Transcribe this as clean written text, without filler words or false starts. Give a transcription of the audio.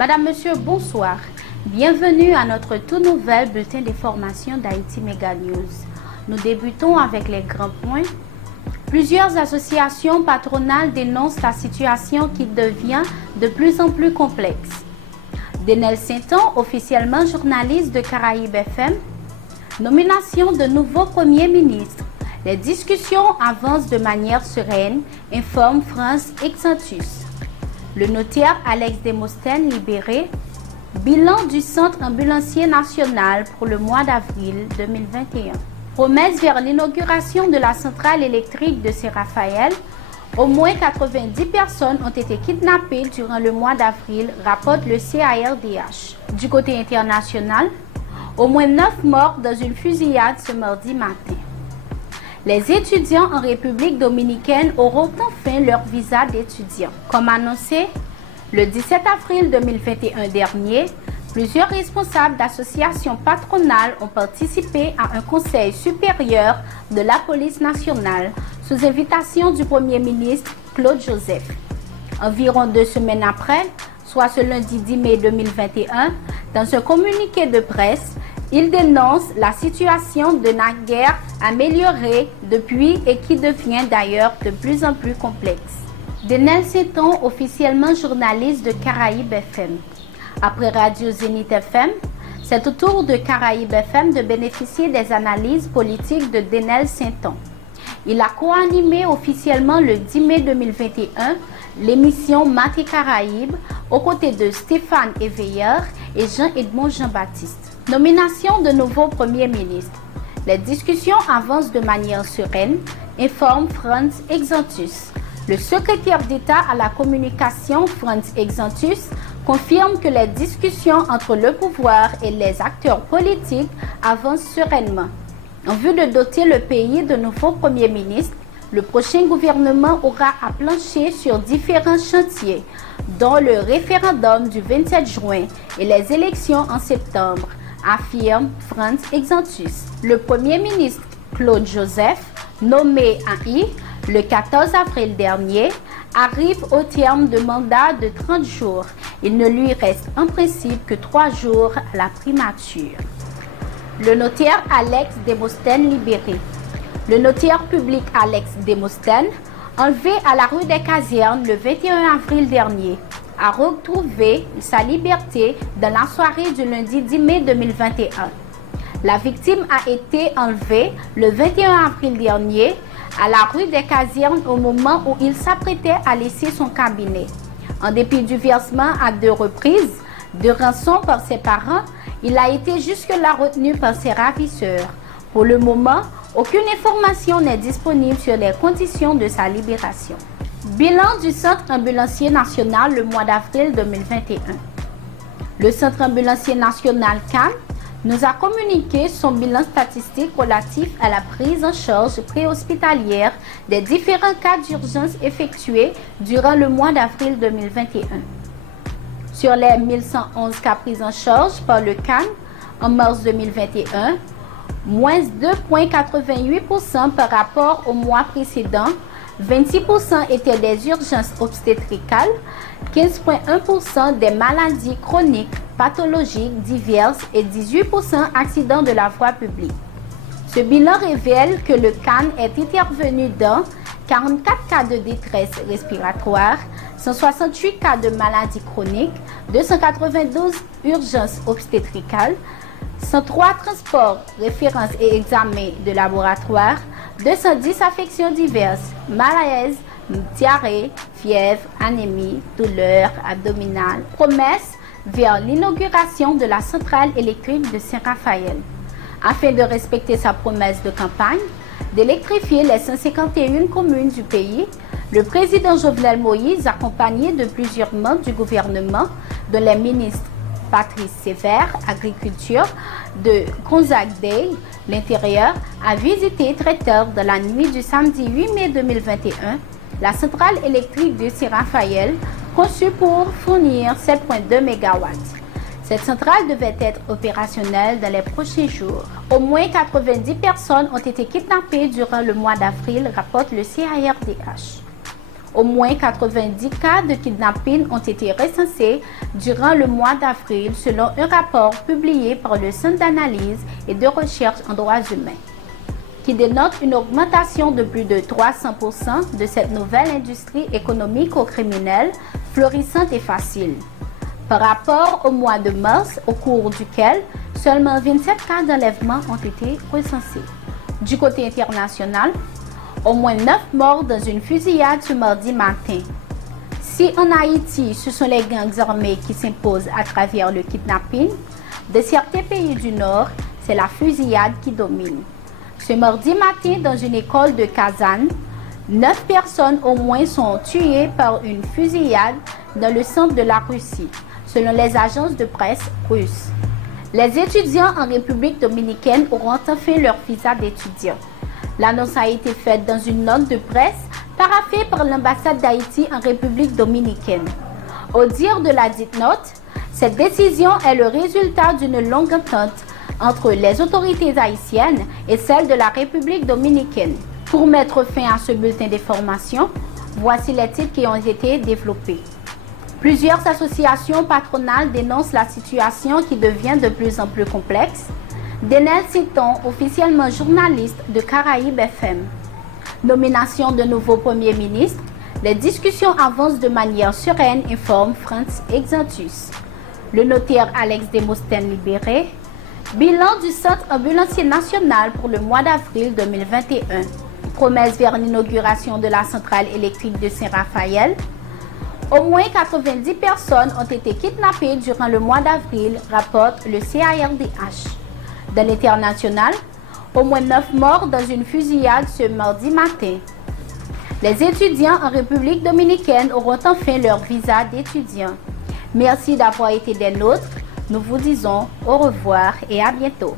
Madame, Monsieur, bonsoir. Bienvenue à notre tout nouvel bulletin d'information d'Haïti Mega News. Nous débutons avec les grands points. Plusieurs associations patronales dénoncent la situation qui devient de plus en plus complexe. Denel Sainton, officiellement journaliste de Caraïbes FM. Nomination de nouveau Premier ministre. Les discussions avancent de manière sereine, informe France Excentus. Le notaire Alex Demosthène libéré. Bilan du Centre ambulancier national pour le mois d'avril 2021. Promesse vers l'inauguration de la centrale électrique de Saint-Raphaël. Au moins 90 personnes ont été kidnappées durant le mois d'avril, rapporte le CARDH. Du côté international, au moins 9 morts dans une fusillade ce mardi matin. Les étudiants en République dominicaine auront enfin leur visa d'étudiant. Comme annoncé, le 17 avril 2021 dernier, plusieurs responsables d'associations patronales ont participé à un conseil supérieur de la police nationale sous invitation du Premier ministre Claude Joseph. Environ 2 semaines après, soit ce lundi 10 mai 2021, dans un communiqué de presse, il dénonce la situation de la guerre améliorée depuis et qui devient d'ailleurs de plus en plus complexe. Denel Sainton, officiellement journaliste de Caraïbes FM. Après Radio Zénith FM, c'est au tour de Caraïbes FM de bénéficier des analyses politiques de Denel Sainton. Il a co-animé officiellement le 10 mai 2021 l'émission Maté Caraïbes aux côtés de Stéphane Éveilleur et Jean-Edmond Jean-Baptiste. Nomination de nouveau Premier ministre. Les discussions avancent de manière sereine, informe France Excentus. Le secrétaire d'État à la communication, France Excentus, confirme que les discussions entre le pouvoir et les acteurs politiques avancent sereinement. En vue de doter le pays de nouveau Premier ministre, le prochain gouvernement aura à plancher sur différents chantiers, dont le référendum du 27 juin et les élections en septembre, affirme France Excentus. Le Premier ministre Claude Joseph, nommé à I le 14 avril dernier, arrive au terme de mandat de 30 jours. Il ne lui reste en principe que 3 jours à la primature. Le notaire Alex Demosthène libéré. Le notaire public Alex Demosthène, enlevé à la rue des Casernes le 21 avril dernier, a retrouvé sa liberté dans la soirée du lundi 10 mai 2021. La victime a été enlevée le 21 avril dernier à la rue des Casernes au moment où il s'apprêtait à laisser son cabinet. En dépit du versement à 2 reprises de rançon par ses parents, il a été jusque-là retenu par ses ravisseurs. Pour le moment, aucune information n'est disponible sur les conditions de sa libération. Bilan du Centre ambulancier national le mois d'avril 2021. Le Centre ambulancier national CAN nous a communiqué son bilan statistique relatif à la prise en charge préhospitalière des différents cas d'urgence effectués durant le mois d'avril 2021. Sur les 1111 cas pris en charge par le CAN en mars 2021, moins 2,88% par rapport au mois précédent, 26% étaient des urgences obstétricales, 15,1% des maladies chroniques, pathologiques diverses et 18% accidents de la voie publique. Ce bilan révèle que le CAN est intervenu dans 44 cas de détresse respiratoire, 168 cas de maladies chroniques, 292 urgences obstétricales, 103 transports, références et examens de laboratoire, 210 affections diverses, malaise, diarrhée, fièvre, anémie, douleur abdominale. Promesse vers l'inauguration de la centrale électrique de Saint-Raphaël. Afin de respecter sa promesse de campagne, d'électrifier les 151 communes du pays, le président Jovenel Moïse, accompagné de plusieurs membres du gouvernement, dont les ministres Patrice Sévère, Agriculture, de Gonzague Day, l'Intérieur, a visité très tard dans la nuit du samedi 8 mai 2021 la centrale électrique de Saint-Raphaël, conçue pour fournir 7,2 MW. Cette centrale devait être opérationnelle dans les prochains jours. Au moins 90 personnes ont été kidnappées durant le mois d'avril, rapporte le CARDH. Au moins 90 cas de kidnapping ont été recensés durant le mois d'avril selon un rapport publié par le Centre d'analyse et de recherche en droits humains, qui dénote une augmentation de plus de 300% de cette nouvelle industrie économico-criminelle florissante et facile, par rapport au mois de mars au cours duquel seulement 27 cas d'enlèvement ont été recensés. Du côté international, au moins 9 morts dans une fusillade ce mardi matin. Si en Haïti, ce sont les gangs armés qui s'imposent à travers le kidnapping, de certains pays du Nord, c'est la fusillade qui domine. Ce mardi matin, dans une école de Kazan, 9 personnes au moins sont tuées par une fusillade dans le centre de la Russie, selon les agences de presse russes. Les étudiants en République dominicaine auront enfin leur visa d'étudiant. L'annonce a été faite dans une note de presse paraphée par l'ambassade d'Haïti en République dominicaine. Au dire de la dite note, cette décision est le résultat d'une longue entente entre les autorités haïtiennes et celles de la République dominicaine. Pour mettre fin à ce bulletin d'information, voici les titres qui ont été développés. Plusieurs associations patronales dénoncent la situation qui devient de plus en plus complexe. Denel Siton, officiellement journaliste de Caraïbes FM. Nomination de nouveau Premier ministre. Les discussions avancent de manière sereine, informe France Exantus. Le notaire Alex Demosthène libéré. Bilan du Centre ambulancier national pour le mois d'avril 2021. Promesse vers l'inauguration de la centrale électrique de Saint-Raphaël. Au moins 90 personnes ont été kidnappées durant le mois d'avril, rapporte le CARDH. Dans l'international, au moins 9 morts dans une fusillade ce mardi matin. Les étudiants en République dominicaine auront enfin leur visa d'étudiant. Merci d'avoir été des nôtres. Nous vous disons au revoir et à bientôt.